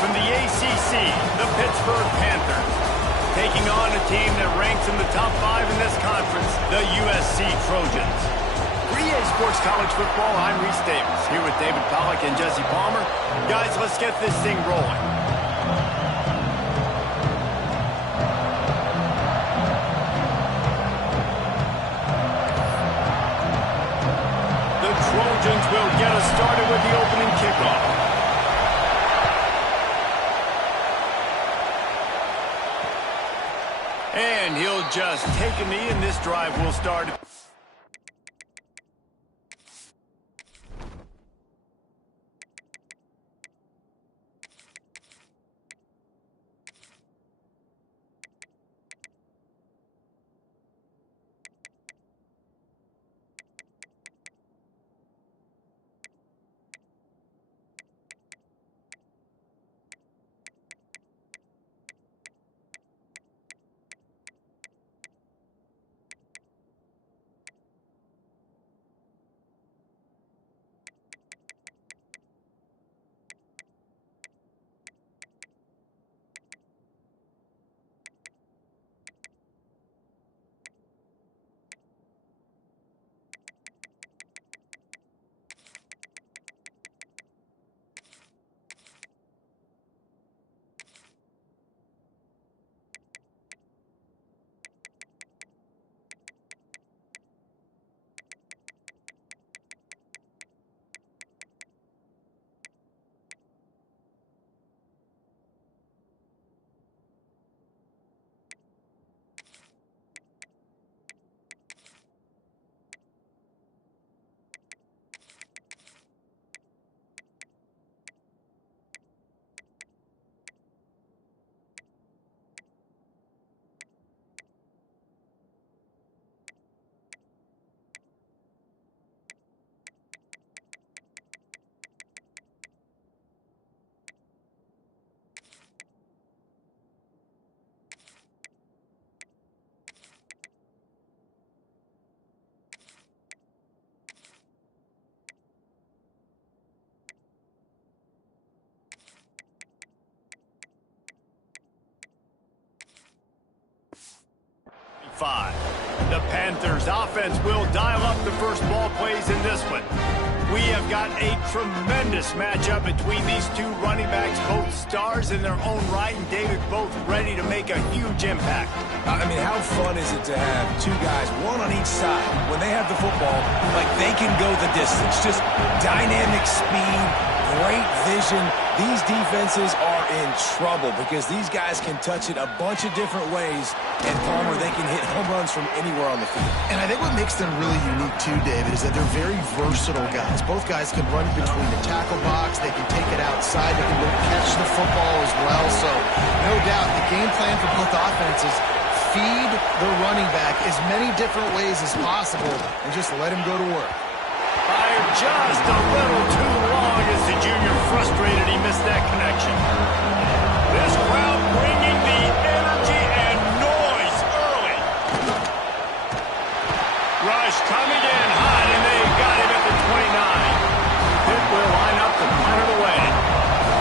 from the ACC, the Pittsburgh Panthers, taking on a team that ranks in the top 5 in this conference, the USC Trojans. For EA Sports College Football, I'm Reese Davis, here with David Pollack and Jesse Palmer. Guys, let's get this thing rolling. The Trojans will get us started with the opening kickoff. And he'll just take a knee, and this drive will start. The Panthers offense will dial up the first ball plays in this one. We have got a tremendous matchup between these two running backs, both stars in their own right, and David, both ready to make a huge impact. I mean, how fun is it to have two guys, one on each side, when they have the football, like they can go the distance. Just dynamic speed, great vision. These defenses are in trouble because these guys can touch it a bunch of different ways, and Palmer, they can hit home runs from anywhere on the field. And I think what makes them really unique too, David, is that they're very versatile guys. Both guys can run between the tackle box, they can take it outside, they can catch the football as well. So no doubt the game plan for both offenses, feed the running back as many different ways as possible and just let him go to work. Fired just a little too long as the junior frustrated he missed that connection. This crowd bringing the energy and noise early. Rush coming in hot, and they got him at the 29. Pitt will line up to punt it away.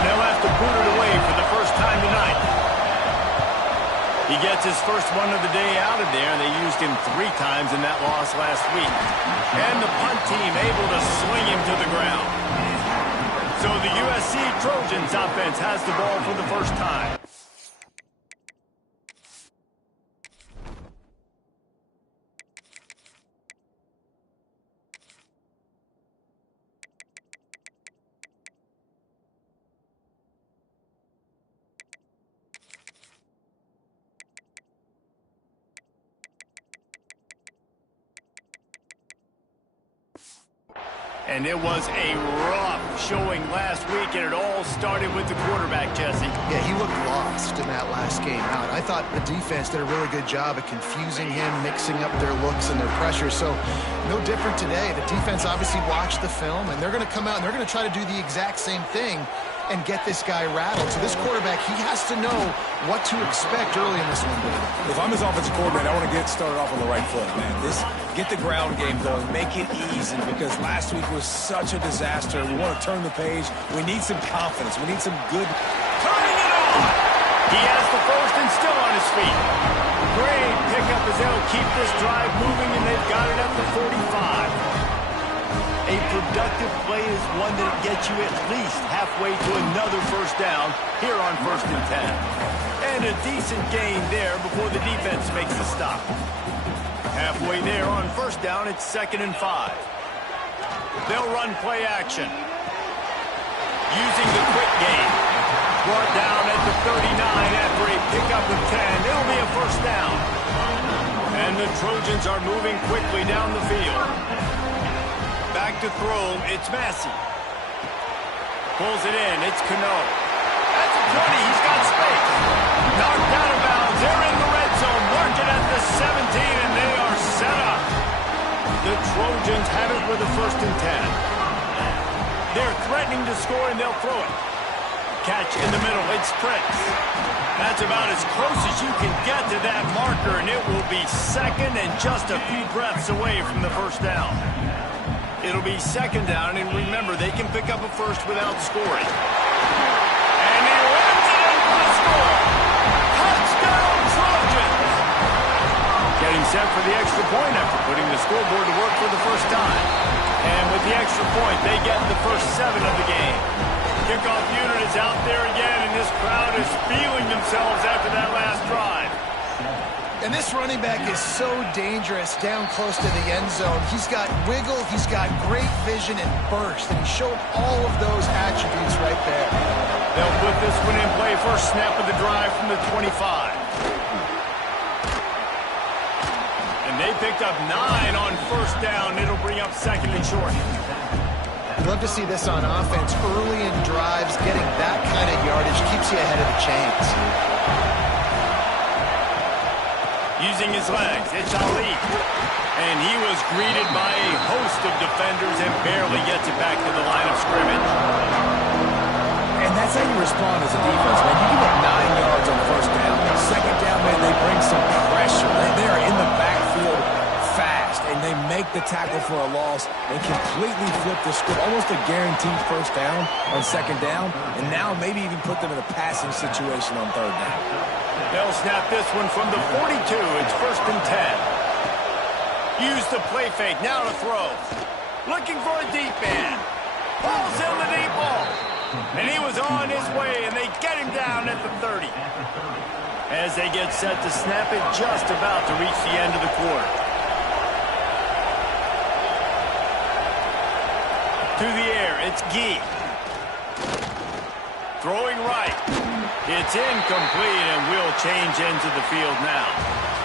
They'll have to boot it away for the first time tonight. He gets his first one of the day out of there. They used him 3 times in that loss last week. And the punt team able to sling him to the ground. So the USC Trojans offense has the ball for the first time. And it was a rough showing last week, and it all started with the quarterback, Jesse. Yeah, he looked lost in that last game out. I thought the defense did a really good job of confusing him, mixing up their looks and their pressure. So no different today. The defense obviously watched the film, and they're going to come out and they're going to try to do the exact same thing and get this guy rattled. So this quarterback, he has to know what to expect early in this one. If I'm his offensive coordinator, I want to get started off on the right foot, man. Get the ground game going, make it easy, because last week was such a disaster. We want to turn the page. We need some confidence. We need some good... gone. He has the first and still on his feet. Great pickup as they'll keep this drive moving, and they've got it at the 45. A productive play is one that gets you at least halfway to another first down here on 1st and 10. And a decent gain there before the defense makes the stop. Halfway there on 1st down, it's 2nd and 5. They'll run play action. Using the quick game. Brought down at the 39 after a pickup of 10. It'll be a first down. And the Trojans are moving quickly down the field. Back to throw, it's Massey. Pulls it in, it's Cano. That's a 20, he's got space. Knocked out of bounds, they're in the red zone. Mark it at the 17, and they are set up. The Trojans have it with a 1st and 10. They're threatening to score, and they'll throw it. Catch in the middle, it's Prince. That's about as close as you can get to that marker, and it will be 2nd and just a few breaths away from the first down. It'll be 2nd down, and remember, they can pick up a first without scoring. And he runs it in for the score. Touchdown, Trojans! Getting set for the extra point after putting the scoreboard to work for the first time. And with the extra point, they get the first 7 of the game. Kickoff unit is out there again, and this crowd is feeling themselves after that last drive. And this running back is so dangerous down close to the end zone. He's got wiggle, he's got great vision and burst, and he showed all of those attributes right there. They'll put this one in play. First snap of the drive from the 25. And they picked up 9 on 1st down. It'll bring up 2nd and short. Love to see this on offense. Early in drives, getting that kind of yardage keeps you ahead of the chains. Using his legs, it's Ali. And he was greeted by a host of defenders and barely gets it back to the line of scrimmage. And that's how you respond as a defense, man. You give up 9 yards on 1st down. 2nd down, man, they bring some pressure. They are in the backfield fast, and they make the tackle for a loss and completely flip the script. Almost a guaranteed first down on 2nd down, and now maybe even put them in a passing situation on 3rd down. They'll snap this one from the 42. It's 1st and 10. Use the play fake. Now to throw. Looking for a deep man. Pulls in the deep ball. And he was on his way, and they get him down at the 30. As they get set to snap it, just about to reach the end of the quarter. To the air, it's Gee. Throwing right. It's incomplete, and we'll change into the field now.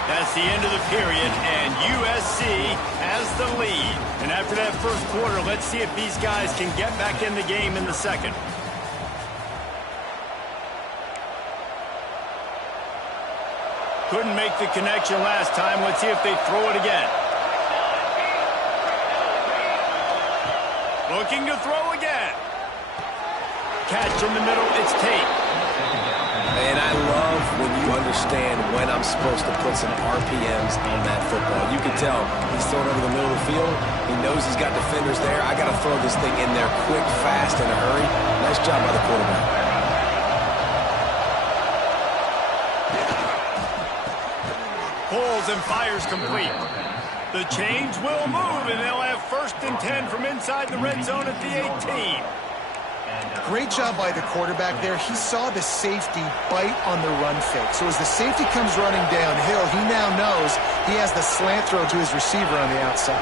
That's the end of the period, and USC has the lead. And after that first quarter, let's see if these guys can get back in the game in the second. Couldn't make the connection last time. Let's see if they throw it again. Looking to throw again. Catch in the middle, it's Tate. And I love when you understand when I'm supposed to put some RPMs on that football. You can tell he's throwing over the middle of the field. He knows he's got defenders there. I got to throw this thing in there quick, fast, in a hurry. Nice job by the quarterback. Pulls and fires complete. The change will move, and they'll have 1st and 10 from inside the red zone at the 18. Great job by the quarterback there. He saw the safety bite on the run fake. So as the safety comes running downhill, he now knows he has the slant throw to his receiver on the outside.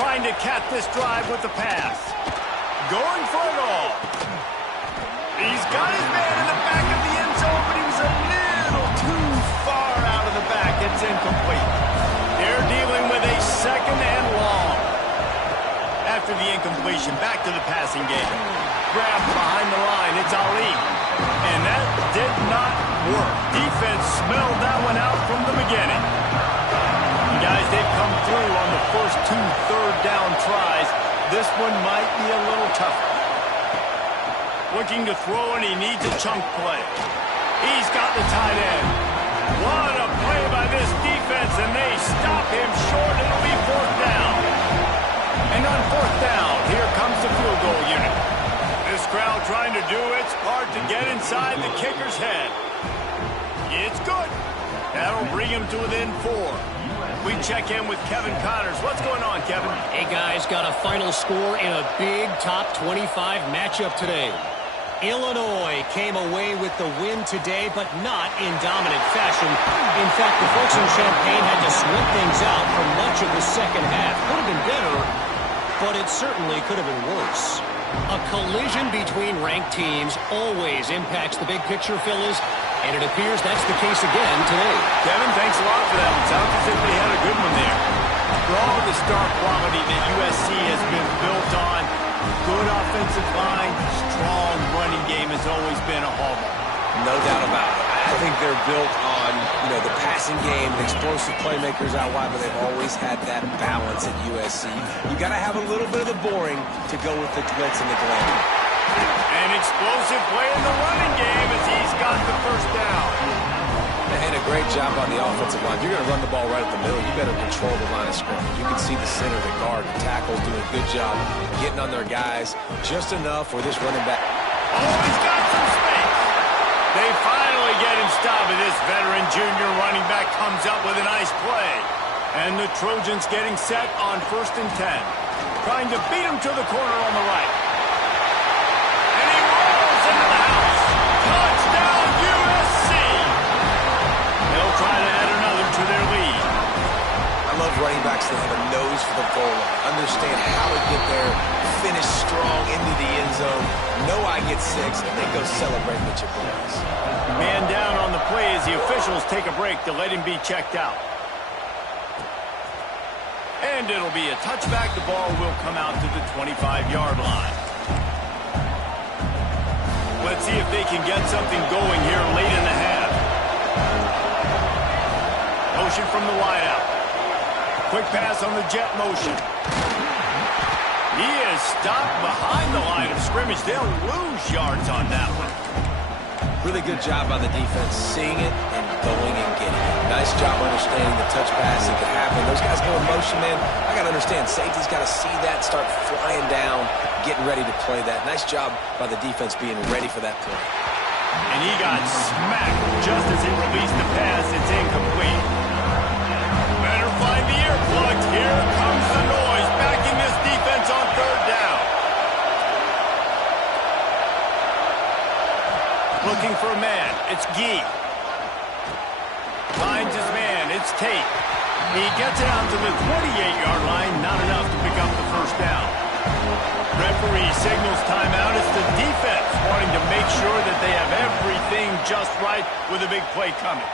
Trying to cap this drive with the pass. Going for it all. He's got his man in the back of the end zone, but he was a little too far out of the back. It's incomplete. They're dealing with a 2nd and long. After the incompletion, back to the passing game. Grab behind the line, it's Ali. And that did not work. Defense smelled that one out from the beginning. And guys, they've come through on the first 2 third down tries. This one might be a little tougher. Looking to throw, and he needs a chunk play. He's got the tight end. What a play by this defense, and they stop him short. It'll be 4th down. And on 4th down, here comes the field goal unit. crowd trying to do its part to get inside the kicker's head. It's good. That'll bring him to within 4. We check in with Kevin Connors. What's going on, Kevin? Hey, guys, got a final score in a big top 25 matchup today. Illinois came away with the win today, but not in dominant fashion. In fact, the folks in Champaign had to sweat things out for much of the second half. Could have been better, but it certainly could have been worse. A collision between ranked teams always impacts the big picture, fellas, and it appears that's the case again today. Kevin, thanks a lot for that one. Sounds as if they had a good one there. For all the star quality that USC has been built on, good offensive line, strong running game has always been a hallmark. No doubt about it. I think they're built on, the passing game, the explosive playmakers out wide, but they've always had that balance at USC. You got to have a little bit of the boring to go with the glitz and the glamour. An explosive play in the running game as he's got the first down. And a great job on the offensive line. If you're going to run the ball right at the middle, you better control the line of scrimmage. You can see the center, the guard, the tackles doing a good job getting on their guys just enough where this running back. Oh, he's got some space. They finally get him stopped, and this veteran junior running back comes up with a nice play. And the Trojans getting set on 1st and 10. Trying to beat him to the corner on the right. And he rolls into the house. Touchdown, USC. They'll try to add another to their lead. I love running backs that have a nose for the goal line. Understand how to get there, finish strong into the end zone, know I get 6, and then go celebrate with your boys. Man down on the play as the officials take a break to let him be checked out. And it'll be a touchback. The ball will come out to the 25-yard line. Let's see if they can get something going here late in the half. Motion from the wideout. Quick pass on the jet motion. He is stopped behind the line of scrimmage. They'll lose yards on that one. Really good job by the defense, seeing it and going and getting it. Nice job understanding the touch pass that could happen. Those guys go in motion, man. I got to understand, safety's got to see that, start flying down, getting ready to play that. Nice job by the defense being ready for that play. And he got smacked just as he released the pass. It's incomplete. Better find the earplugs. Here comes the noise, backing this defense on 3rd down. Looking for a man. It's Gee. Finds his man. It's Tate. He gets it out to the 28-yard line. Not enough to pick up the first down. Referee signals timeout. It's the defense wanting to make sure that they have everything just right with a big play coming.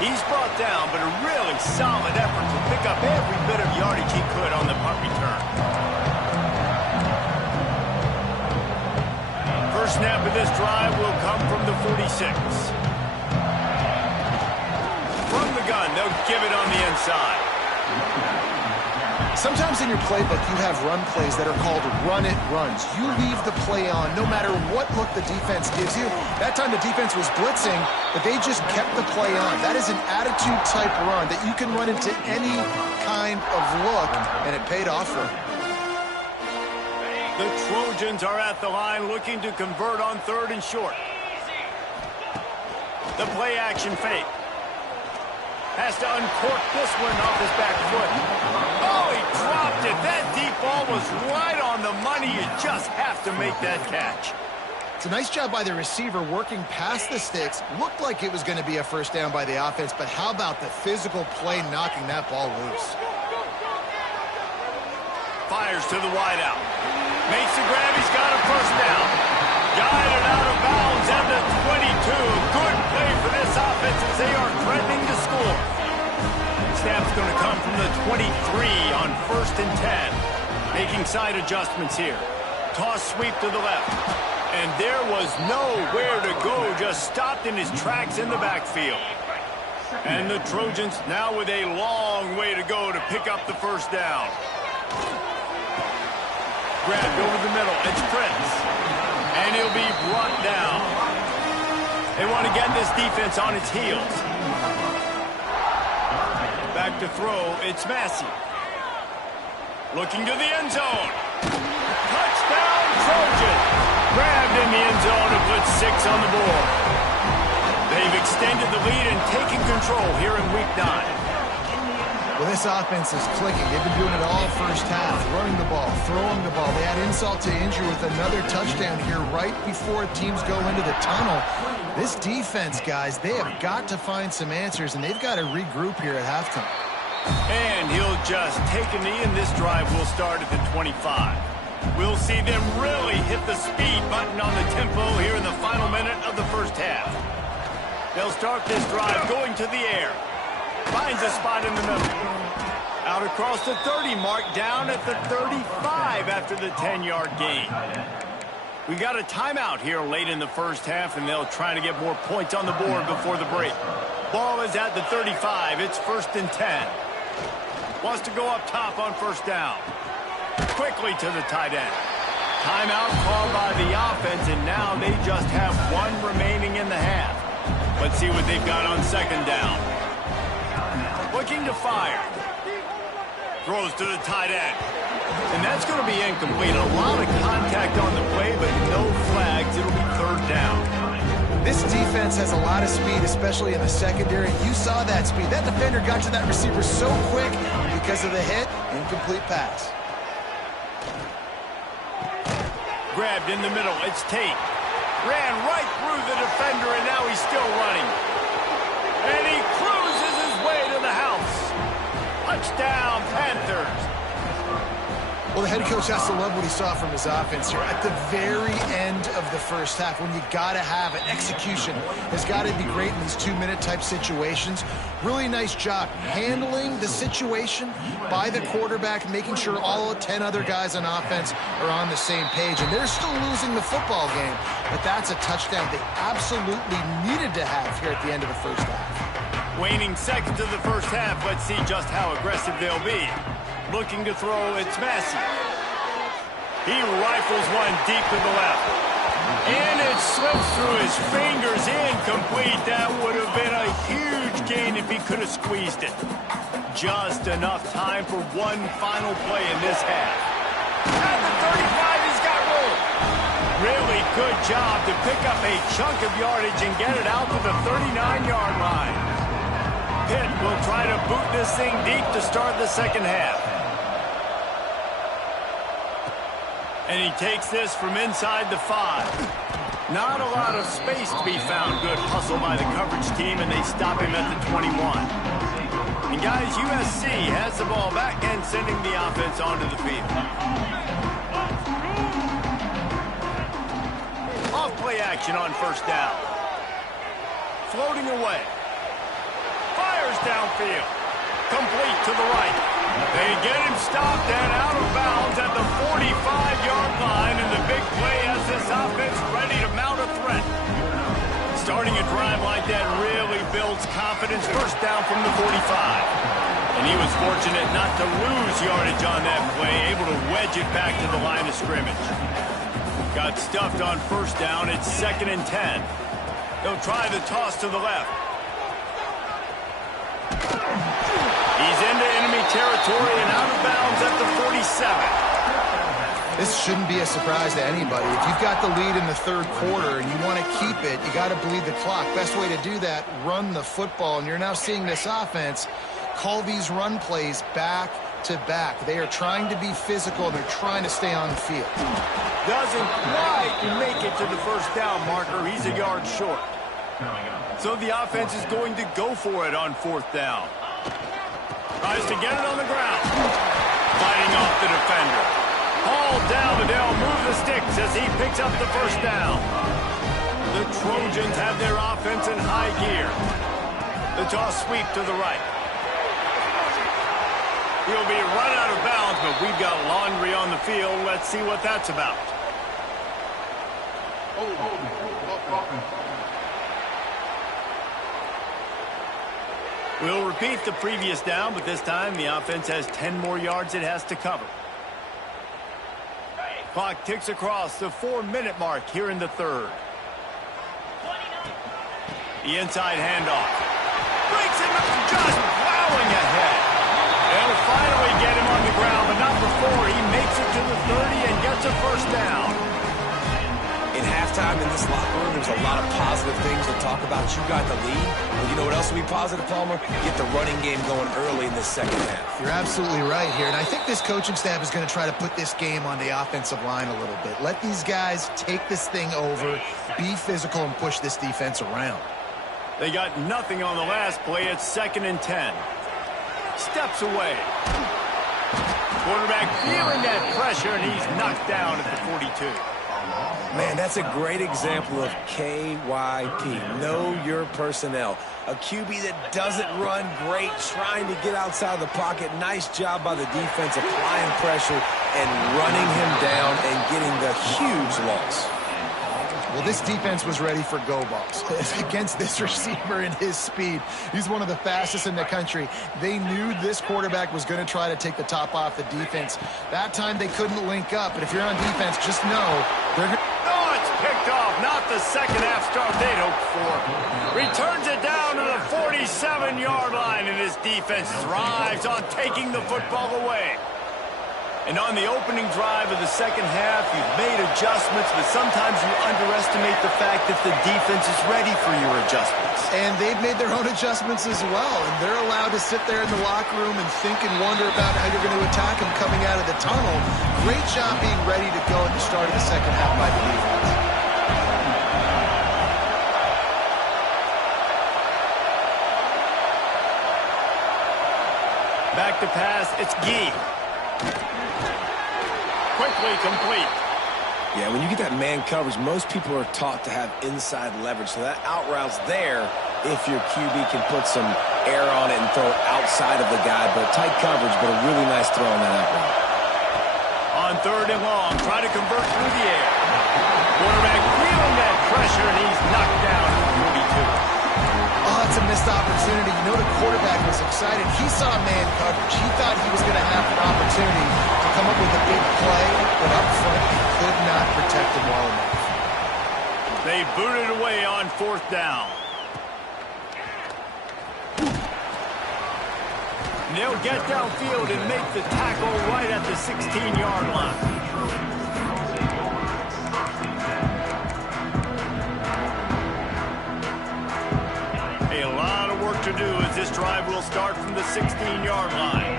He's brought down, but a really solid effort to pick up every bit of yardage he could on the punt return. First snap of this drive will come from the 46. From the gun, they'll give it on the inside. Sometimes in your playbook, you have run plays that are called run-it runs. You leave the play on no matter what look the defense gives you. That time the defense was blitzing, but they just kept the play on. That is an attitude-type run that you can run into any kind of look, and it paid off for them. The Trojans are at the line looking to convert on 3rd and short. The play-action fake. Has to uncork this one off his back foot. Oh, he dropped it. That deep ball was right on the money. You just have to make that catch. It's a nice job by the receiver working past the sticks. Looked like it was going to be a first down by the offense, but how about the physical play knocking that ball loose? Fires to the wideout. Makes the grab. He's got a first down. Guided out of bounds at the 22. Good play for this offense as they are threatening to score. Snap's going to come from the 23 on 1st and 10. Making side adjustments here. Toss sweep to the left. And there was nowhere to go. Just stopped in his tracks in the backfield. And the Trojans now with a long way to go to pick up the first down. Grabbed over the middle. It's Prince. And he'll be brought down. They want to get this defense on its heels. Back to throw, it's Massey. Looking to the end zone. Touchdown, Trojan. Grabbed in the end zone and put 6 on the board. They've extended the lead and taken control here in Week 9. Well, this offense is clicking. They've been doing it all first half, running the ball, throwing the ball. They had insult to injury with another touchdown here right before teams go into the tunnel. This defense, guys, they have got to find some answers, and they've got to regroup here at halftime. And he'll just take a knee, and this drive will start at the 25. We'll see them really hit the speed button on the tempo here in the final minute of the first half. They'll start this drive going to the air. Finds a spot in the middle. Out across the 30 mark, down at the 35 after the 10-yard gain. We got a timeout here late in the first half, and they'll try to get more points on the board before the break. Ball is at the 35. It's 1st and 10. Wants to go up top on first down. Quickly to the tight end. Timeout called by the offense, and now they just have 1 remaining in the half. Let's see what they've got on second down. Looking to fire. Throws to the tight end. And that's going to be incomplete. A lot of contact on the play, but no flags. It'll be 3rd down. This defense has a lot of speed, especially in the secondary. You saw that speed. That defender got to that receiver so quick because of the hit. Incomplete pass. Grabbed in the middle. It's Tate. Ran right through the defender, and now he's still running. And he cruises his way to the house. Touchdown, Panthers. Well, the head coach has to love what he saw from his offense here. At the very end of the first half, when you got to have it, execution has got to be great in these 2-minute type situations. Really nice job handling the situation by the quarterback, making sure all 10 other guys on offense are on the same page. And they're still losing the football game, but that's a touchdown they absolutely needed to have here at the end of the first half. Waning seconds of the first half. Let's see just how aggressive they'll be. Looking to throw, it's Massey. He rifles one deep to the left. And it slips through his fingers, incomplete. That would have been a huge gain if he could have squeezed it. Just enough time for one final play in this half. At the 35, he's got room. Really good job to pick up a chunk of yardage and get it out to the 39-yard line. Pitt will try to boot this thing deep to start the second half. And he takes this from inside the 5. Not a lot of space to be found. Good hustle by the coverage team, and they stop him at the 21. And guys, USC has the ball back and sending the offense onto the field. Off play action on first down. Floating away. Fires downfield. Complete to the right. They get him stopped and out of bounds at the 45-yard line, and the big play has this offense ready to mount a threat. Starting a drive like that really builds confidence. First down from the 45. And he was fortunate not to lose yardage on that play, able to wedge it back to the line of scrimmage. Got stuffed on first down. It's 2nd and 10. They'll try the toss to the left. He's into enemy territory and out of bounds at the 47. This shouldn't be a surprise to anybody. If you've got the lead in the 3rd quarter and you want to keep it, you got to bleed the clock. Best way to do that, run the football. And you're now seeing this offense call these run plays back to back. They are trying to be physical. They're trying to stay on the field. Doesn't quite make it to the first down marker. He's a yard short. So the offense is going to go for it on 4th down. Tries to get it on the ground. Fighting off the defender. Hauled down, but they'll move the sticks as he picks up the first down. The Trojans have their offense in high gear. The toss sweep to the right. He'll be run out of bounds, but we've got laundry on the field. Let's see what that's about. We'll repeat the previous down, but this time the offense has 10 more yards it has to cover. Clock ticks across the 4-minute mark here in the 3rd. The inside handoff. Breaks him up, just plowing ahead. halftime in this locker room, there's a lot of positive things to talk about. You got the lead. Well, you know what else will be positive, Palmer? Get the running game going early in this second half. You're absolutely right here, and I think this coaching staff is going to try to put this game on the offensive line a little bit. Let these guys take this thing over, be physical, and push this defense around. They got nothing on the last play. It's 2nd and 10. Steps away. Quarterback feeling that pressure, and he's knocked down at the 42. Man, that's a great example of KYP. Know your personnel. A QB that doesn't run great, trying to get outside the pocket. Nice job by the defense applying pressure and running him down and getting the huge loss. Well, this defense was ready for go balls against this receiver and his speed. He's one of the fastest in the country. They knew this quarterback was going to try to take the top off the defense. That time they couldn't link up, but if you're on defense, just know they're going to... Oh, it's picked off. Not the second half start they'd hoped for. Returns it down to the 47-yard line, and his defense thrives on taking the football away. And on the opening drive of the second half, you've made adjustments, but sometimes you underestimate the fact that the defense is ready for your adjustments. And they've made their own adjustments as well, and they're allowed to sit there in the locker room and think and wonder about how you're going to attack them coming out of the tunnel. Great job being ready to go at the start of the second half by the defense. Back to pass, it's Gee. Quickly complete. Yeah, when you get that man coverage, most people are taught to have inside leverage. So that out route's there if your QB can put some air on it and throw it outside of the guy. But tight coverage, but a really nice throw on that out route. On 3rd and long, try to convert through the air. Quarterback feeling that pressure, and he's knocked down at the 42. Oh, that's a missed opportunity. You know the quarterback was excited. He saw man coverage. He thought he was going to have an opportunity to come up with a big play, but up front he could not protect him well enough. They booted away on 4th down. And they'll get downfield and make the tackle right at the 16-yard line. A lot of work to do as this drive will start from the 16-yard line.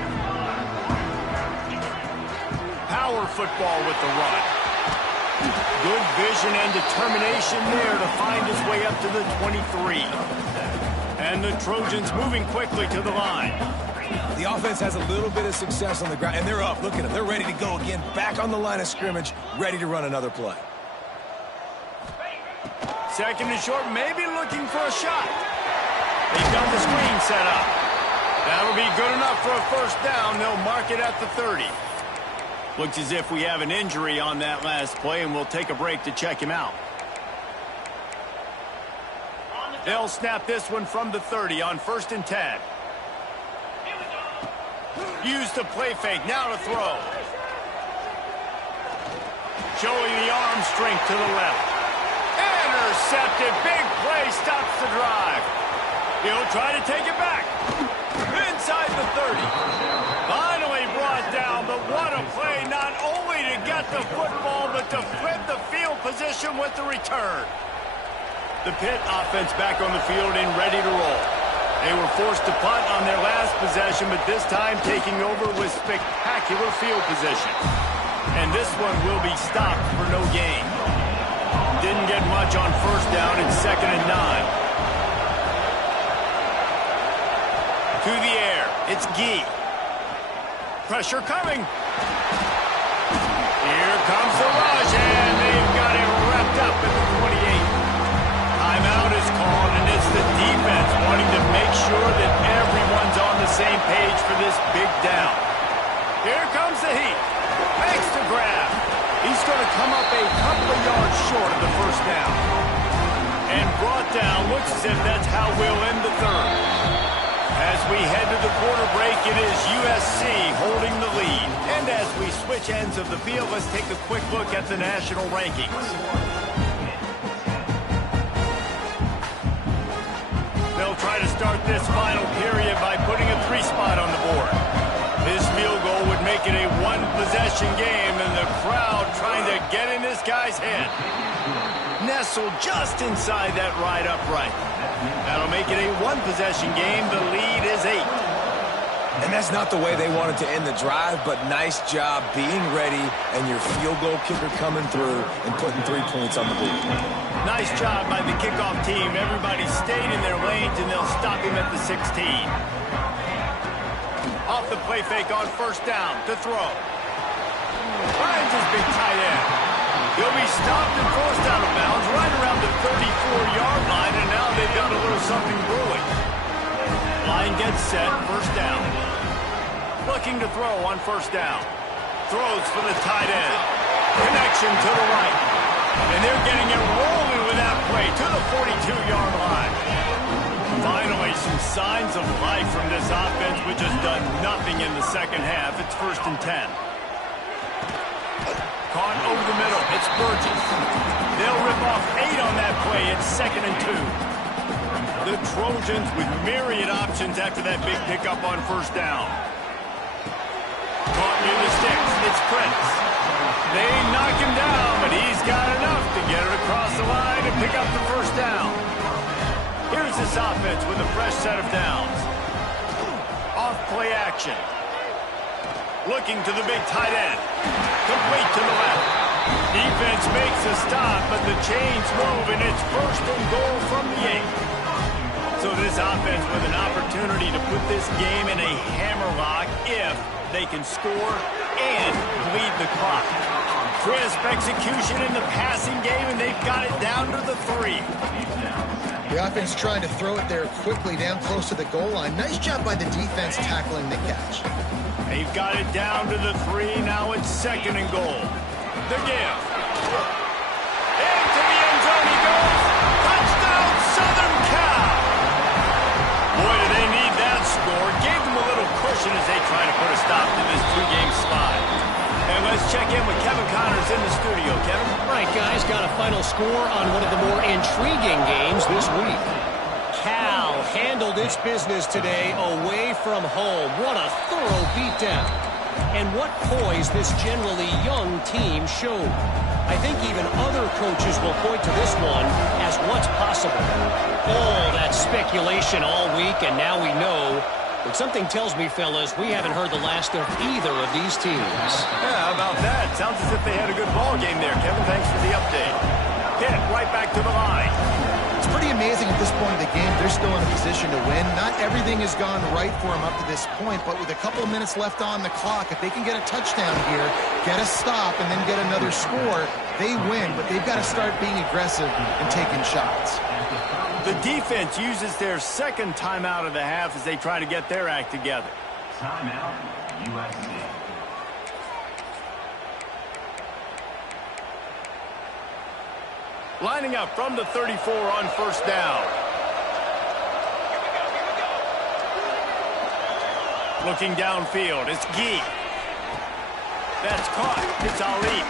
Power football with the run. Good vision and determination there to find his way up to the 23. And the Trojans moving quickly to the line. The offense has a little bit of success on the ground, and they're up. Look at them. They're ready to go again. Back on the line of scrimmage, ready to run another play. 2nd and short, maybe looking for a shot. They've got the screen set up. That'll be good enough for a 1st down. They'll mark it at the 30. Looks as if we have an injury on that last play, and we'll take a break to check him out. They'll snap this one from the 30 on 1st and 10. Use the play fake, now to throw. Showing the arm strength to the left. Intercepted, big play, stops the drive. He'll try to take it back. Inside the 30. Finally brought down, but what a play, not only to get the football, but to flip the field position with the return. The Pitt offense back on the field and ready to roll. They were forced to punt on their last possession, but this time taking over with spectacular field position. And this one will be stopped for no gain. Didn't get much on 1st down. It's 2nd and 9. To the air. It's Gee. Pressure coming. Here comes the rush, and they've got it wrapped up at the 28. Timeout is called, and it's the defense wanting to make sure that everyone's on the same page for this big down. Here comes the heat. Makes the grab. He's going to come up a couple of yards short of the 1st down. And brought down. Looks as if that's how we'll end the 3rd. As we head to the quarter break, it is USC holding the lead. And as we switch ends of the field, let's take a quick look at the national rankings. They'll try to start this final period by putting a 3 spot on the board. This field goal would make it a 1-possession game, and the crowd trying to get in this guy's head. nestled just inside that right upright. That'll make it a one-possession game. The lead is 8. And that's not the way they wanted to end the drive, but nice job being ready and your field goal kicker coming through and putting 3 points on the board. Nice job by the kickoff team. Everybody stayed in their lanes, and they'll stop him at the 16. Off the play fake on first down to throw. Finds his big tight end. He'll be stopped and forced out of bounds right around the 34-yard line, and now they've got a little something brewing. Line gets set, first down. Looking to throw on first down. Throws for the tight end. Connection to the right. And they're getting it rolling with that play to the 42-yard line. Finally, some signs of life from this offense, which has done nothing in the second half. It's 1st and 10. Caught over the middle. It's Burgess. They'll rip off 8 on that play. It's 2nd and 2. The Trojans with myriad options after that big pickup on first down. Caught near the sticks. It's Prince. They knock him down, but he's got enough to get it across the line and pick up the first down. Here's this offense with a fresh set of downs. Off play action. Looking to the big tight end. Complete to the left. Defense makes a stop, but the chains move, and it's 1st and goal from the 8. So this offense with an opportunity to put this game in a hammerlock if they can score and bleed the clock. Crisp execution in the passing game, and they've got it down to the 3. The offense trying to throw it there quickly down close to the goal line. Nice job by the defense tackling the catch. They've got it down to the 3. Now it's 2nd and goal. The give. Into the end zone he goes. Touchdown, Southern Cal. Boy, do they need that score. Gave them a little cushion as they try to put a stop to this 2-game slide. And let's check in with Kevin Connors in the studio. Kevin? All right, guys, got a final score on one of the more intriguing games this week. Cal handled its business today away from home. What a thorough beatdown. And what poise this generally young team showed. I think even other coaches will point to this one as what's possible. All that speculation all week, and now we know. But something tells me, fellas, we haven't heard the last of either of these teams. Yeah, how about that? Sounds as if they had a good ball game there, Kevin. Thanks for the update. Pitt right back to the line. It's pretty amazing at this point of the game. They're still in a position to win. Not everything has gone right for them up to this point, but with a couple of minutes left on the clock, if they can get a touchdown here, get a stop, and then get another score, they win. But they've got to start being aggressive and taking shots. The defense uses their second timeout of the half as they try to get their act together. Timeout, USC. Lining up from the 34 on first down. Looking downfield, it's Gee. That's caught. It's Ali.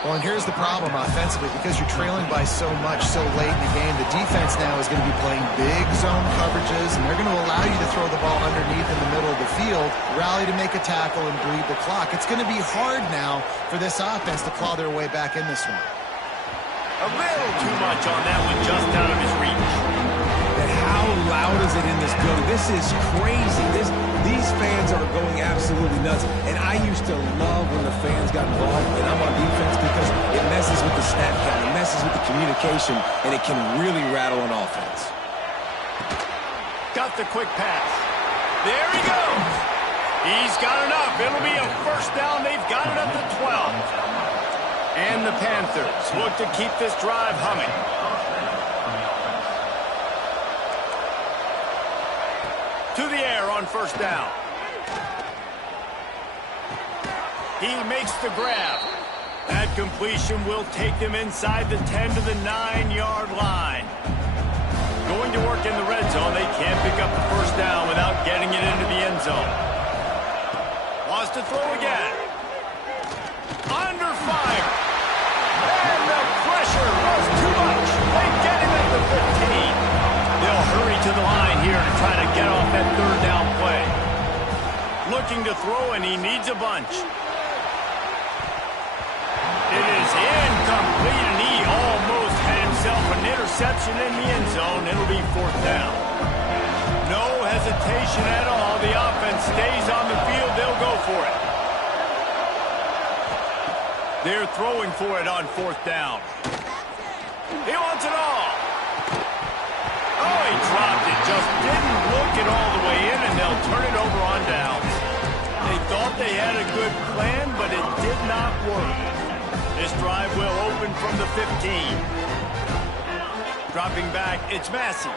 Well, and here's the problem offensively. Because you're trailing by so much so late in the game, the defense now is going to be playing big zone coverages, and they're going to allow you to throw the ball underneath in the middle of the field, rally to make a tackle, and bleed the clock. It's going to be hard now for this offense to claw their way back in this one. A little too much on that one, just out of his reach. And how loud is it in this building? This is crazy. These fans are going absolutely nuts. And I used to love when the fans got involved, and I'm on defense because it messes with the snap count, it messes with the communication, and it can really rattle an offense. Got the quick pass. There he goes. He's got enough. It'll be a first down. They've got it up to 12. And the Panthers look to keep this drive humming. To the air on first down. He makes the grab. That completion will take them inside the 10 to the 9-yard line. Going to work in the red zone. They can't pick up the first down without getting it into the end zone. Wants to throw again. Under fire. And the pressure was too much. They get him at the 15. They'll hurry to the line here to try to get off that third down play. Looking to throw, and he needs a bunch. It is incomplete, and he almost had reception in the end zone. It'll be 4th down. No hesitation at all. The offense stays on the field. They'll go for it. They're throwing for it on 4th down. He wants it all. Oh, he dropped it. Just didn't look it all the way in, and they'll turn it over on downs. They thought they had a good plan, but it did not work. This drive will open from the 15. Dropping back, it's Massey.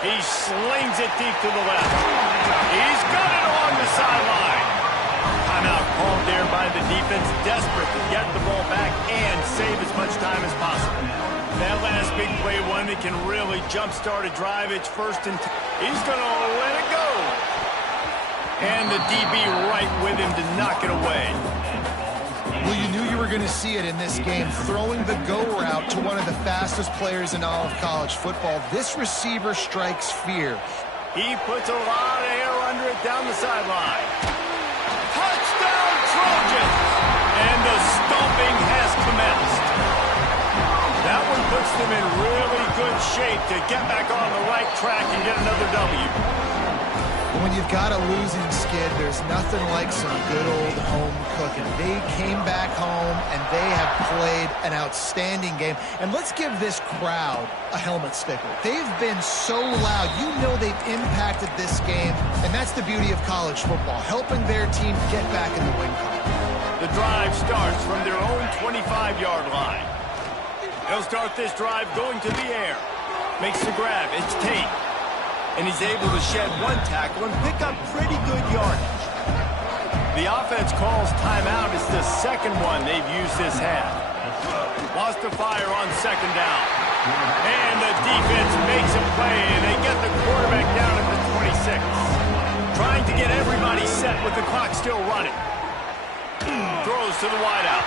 He slings it deep to the left. He's got it along the sideline. Timeout called there by the defense, desperate to get the ball back and save as much time as possible. That last big play, one that can really jumpstart a drive. It's 1st and 10. He's going to let it go. And the DB right with him to knock it away. Well, you knew you were going to see it in this game, throwing the go route to one of the fastest players in all of college football. This receiver strikes fear. He puts a lot of air under it down the sideline. Touchdown, Trojans! And the stomping has commenced. That one puts them in really good shape to get back on the right track and get another W. When you've got a losing skid, there's nothing like some good old home cooking. They came back home, and they have played an outstanding game. And let's give this crowd a helmet sticker. They've been so loud. You know they've impacted this game, and that's the beauty of college football, helping their team get back in the win column. The drive starts from their own 25-yard line. They'll start this drive going to the air. Makes the grab. It's Tate. And he's able to shed one tackle and pick up pretty good yardage. The offense calls timeout. It's the second one they've used this half. Wants to fire on 2nd down. And the defense makes a play, and they get the quarterback down at the 26. Trying to get everybody set with the clock still running. Throws to the wideout.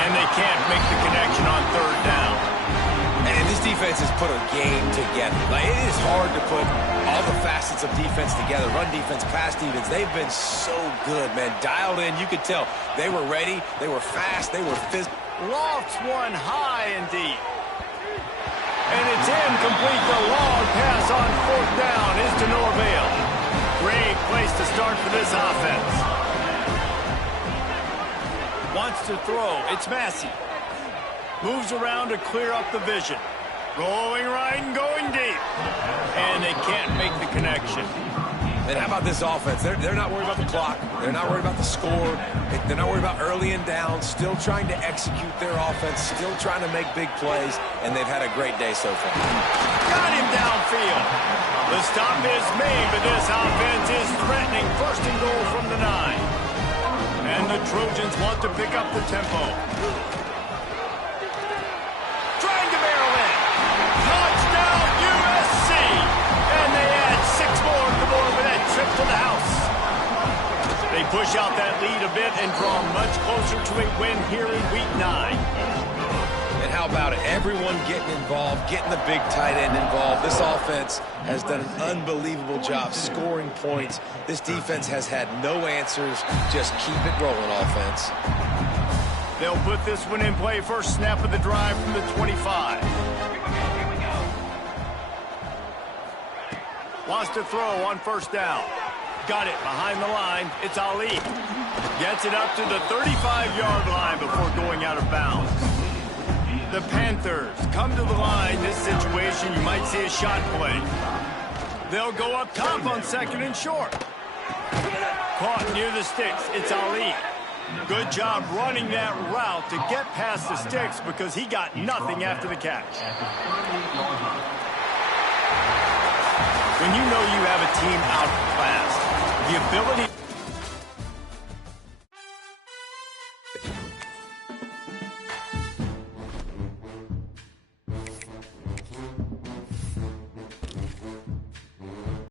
And they can't make the connection on 3rd down. And this defense has put a game together. Like, it is hard to put all the facets of defense together. Run defense, pass defense. They've been so good, man. Dialed in. You could tell they were ready. They were fast. They were physical. Lofts one high and deep. And it's incomplete. The long pass on 4th down is to no avail. Great place to start for this offense. Wants to throw. It's Massey. Moves around to clear up the vision. Rolling right and going deep. And they can't make the connection. And how about this offense? They're not worried about the clock. They're not worried about the score. They're not worried about early and down. Still trying to execute their offense. Still trying to make big plays. And they've had a great day so far. Got him downfield. The stop is made, but this offense is threatening. 1st and goal from the 9. And the Trojans want to pick up the tempo. Trying to barrel in. Touchdown, USC! And they add 6 more to the board with that trip to the house. They push out that lead a bit and draw much closer to a win here in Week 9. And how about it? Everyone getting involved, getting the big tight end involved. This offense has done an unbelievable job scoring points. This defense has had no answers. Just keep it rolling, offense. They'll put this one in play. First snap of the drive from the 25. Wants to throw on 1st down. Got it behind the line. It's Ali. Gets it up to the 35-yard line before going out of bounds. The Panthers come to the line. This situation, you might see a shot play. They'll go up top on 2nd and short. Caught near the sticks. It's Ali. Good job running that route to get past the sticks because he got nothing after the catch. When you know you have a team outclassed, the ability...